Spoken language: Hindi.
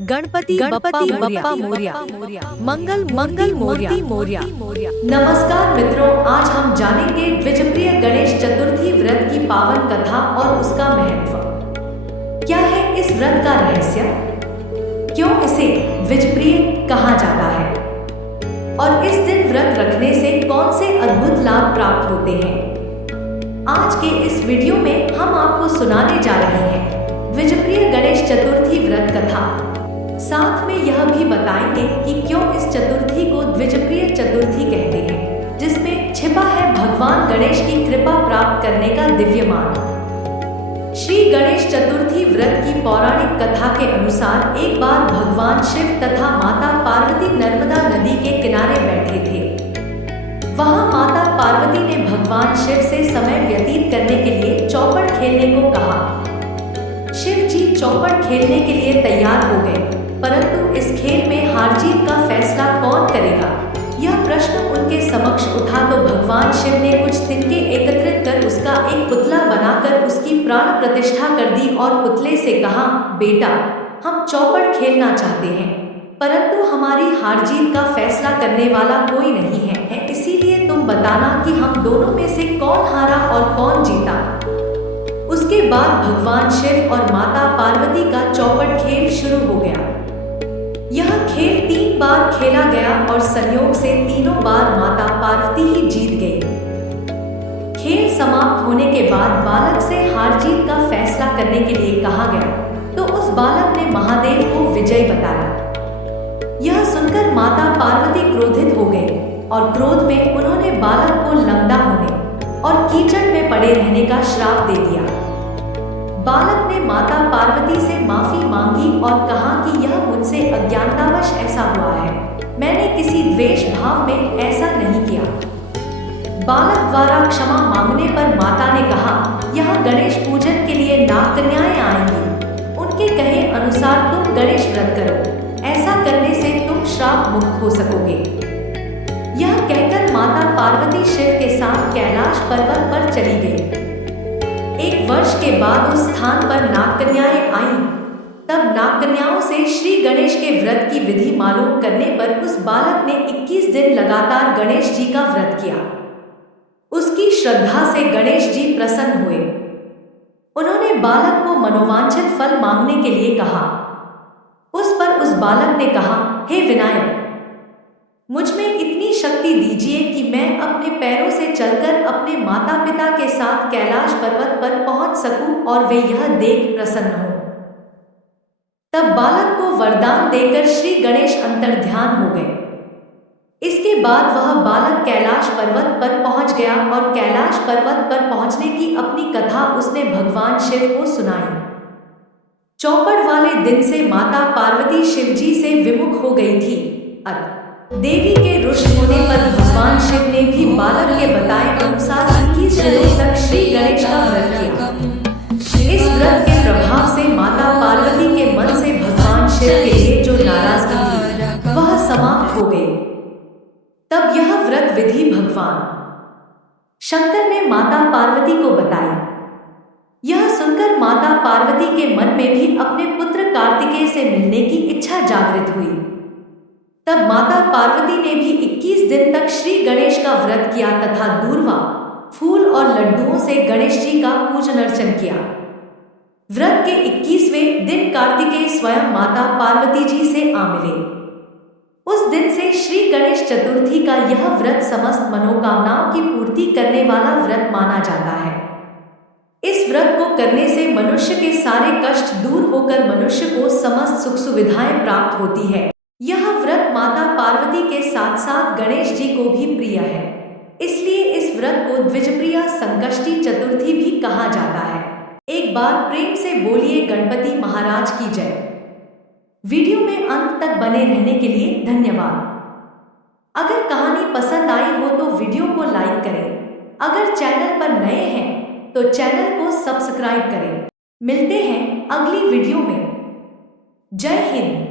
गणपति बप्पा मोरया, मंगल मंगल मूर्ति मोरया। नमस्कार मित्रों, आज हम जानेंगे द्विजप्रिय गणेश चतुर्थी व्रत की पावन कथा और उसका महत्व। क्या है इस व्रत का रहस्य, क्यों इसे द्विजप्रिय कहा जाता है और इस दिन व्रत रखने से कौन से अद्भुत लाभ प्राप्त होते हैं। आज के इस वीडियो में हम आपको सुनाने जा रहे हैं द्विजप्रिय गणेश चतुर्थी व्रत कथा। साथ में यह भी बताएंगे कि क्यों इस चतुर्थी को द्विजप्रिय चतुर्थी कहते हैं, जिसमें छिपा है भगवान गणेश की कृपा प्राप्त करने का दिव्य मार्ग। श्री गणेश चतुर्थी व्रत की पौराणिक कथा के अनुसार एक बार भगवान शिव तथा माता पार्वती नर्मदा नदी के किनारे बैठे थे। वहां माता पार्वती ने भगवान शिव से समय व्यतीत करने के लिए चौपड़ खेलने को कहा। शिव जी चौपड़ खेलने के लिए तैयार हो गए, परंतु इस खेल में हार जीत का फैसला कौन करेगा, यह प्रश्न उनके समक्ष उठा तो भगवान शिव ने कुछ तिनके एकत्रित कर उसका एक पुतला बनाकर उसकी प्राण प्रतिष्ठा कर दी और पुतले से कहा, बेटा, हम चौपड़ खेलना चाहते हैं, परंतु हमारी हार जीत का फैसला करने वाला कोई नहीं है, इसीलिए तुम बताना कि हम दोनों में से कौन हारा और कौन जीता। उसके बाद भगवान शिव और माता पार्वती का चौपड़ खेल शुरू हो गया। यह खेल 3 बार खेला गया और संयोग से तीनों बार माता पार्वती ही जीत गई। खेल समाप्त होने के बाद बालक से हार जीत का फैसला करने के लिए कहा गया तो उस बालक ने महादेव को विजयी बताया। यह सुनकर माता पार्वती क्रोधित हो गई और क्रोध में उन्होंने बालक को लंगड़ा होने और कीचड़ में पड़े रहने का श्राप दे दिया। बालक ने माता पार्वती से माफी मांगी और कहा कि यह मुझसे अज्ञानतावश ऐसा हुआ है, मैंने किसी द्वेष भाव में ऐसा नहीं किया। बालक द्वारा क्षमा मांगने पर माता ने कहा, यहाँ गणेश पूजन के लिए नाग कन्याएं आएंगी, उनके कहे अनुसार तुम गणेश व्रत करो, ऐसा करने से तुम श्राप मुक्त हो सकोगे। यह कहकर माता पार्वती शिव के साथ कैलाश पर्वत पर चली गई। 1 वर्ष के बाद उस स्थान पर नाग कन्याएं आईं। तब नाग कन्याओं से श्री गणेश के व्रत की विधि मालूम करने पर उस बालक ने 21 दिन लगातार गणेश जी का व्रत किया। उसकी श्रद्धा से गणेश जी प्रसन्न हुए। उन्होंने बालक को मनोवांछित फल मांगने के लिए कहा। उस पर उस बालक ने कहा, हे विनायक, मुझ में इतनी शक्ति दीजिए कि मैं अपने पैरों से चलकर अपने माता पिता के साथ कैलाश पर्वत पर पहुंच सकूं और वे यह देख प्रसन्न हों। तब बालक को वरदान देकर श्री गणेश अंतर्ध्यान हो गए। इसके बाद वह बालक कैलाश पर्वत पर पहुंच गया और कैलाश पर्वत पर पहुंचने की अपनी कथा उसने भगवान शिव को सुनाई। चौपड़ वाले दिन से माता पार्वती शिव जी से विमुख हो गई थी। देवी के रुष्ट होने पर भगवान शिव ने भी बालक के बताए अनुसार 21 दिनों तक श्री गणेश का व्रत किया। इस व्रत के प्रभाव से माता पार्वती के मन से भगवान शिव के लिए जो नाराजगी थी वह समाप्त हो गई। तब यह व्रत विधि भगवान शंकर ने माता पार्वती को बताई। यह सुनकर माता पार्वती के मन में भी अपने पुत्र कार्तिकेय से मिलने की इच्छा जागृत हुई। तब माता पार्वती ने भी 21 दिन तक श्री गणेश का व्रत किया तथा दूर्वा, फूल और लड्डुओं से गणेश जी का पूजन अर्चन किया। व्रत के 21वें दिन कार्तिकेय स्वयं माता पार्वती जी से आ मिले। उस दिन से श्री गणेश चतुर्थी का यह व्रत समस्त मनोकामनाओं की पूर्ति करने वाला व्रत माना जाता है। इस व्रत को करने से मनुष्य के सारे कष्ट दूर होकर मनुष्य को समस्त सुख सुविधाएं प्राप्त होती है। यह व्रत माता पार्वती के साथ साथ गणेश जी को भी प्रिय है, इसलिए इस व्रत को द्विजप्रिय संकष्टी चतुर्थी भी कहा जाता है। एक बार प्रेम से बोलिए गणपति महाराज की जय। वीडियो में अंत तक बने रहने के लिए धन्यवाद। अगर कहानी पसंद आई हो तो वीडियो को लाइक करें। अगर चैनल पर नए हैं तो चैनल को सब्सक्राइब करें। मिलते हैं अगली वीडियो में। जय हिंद।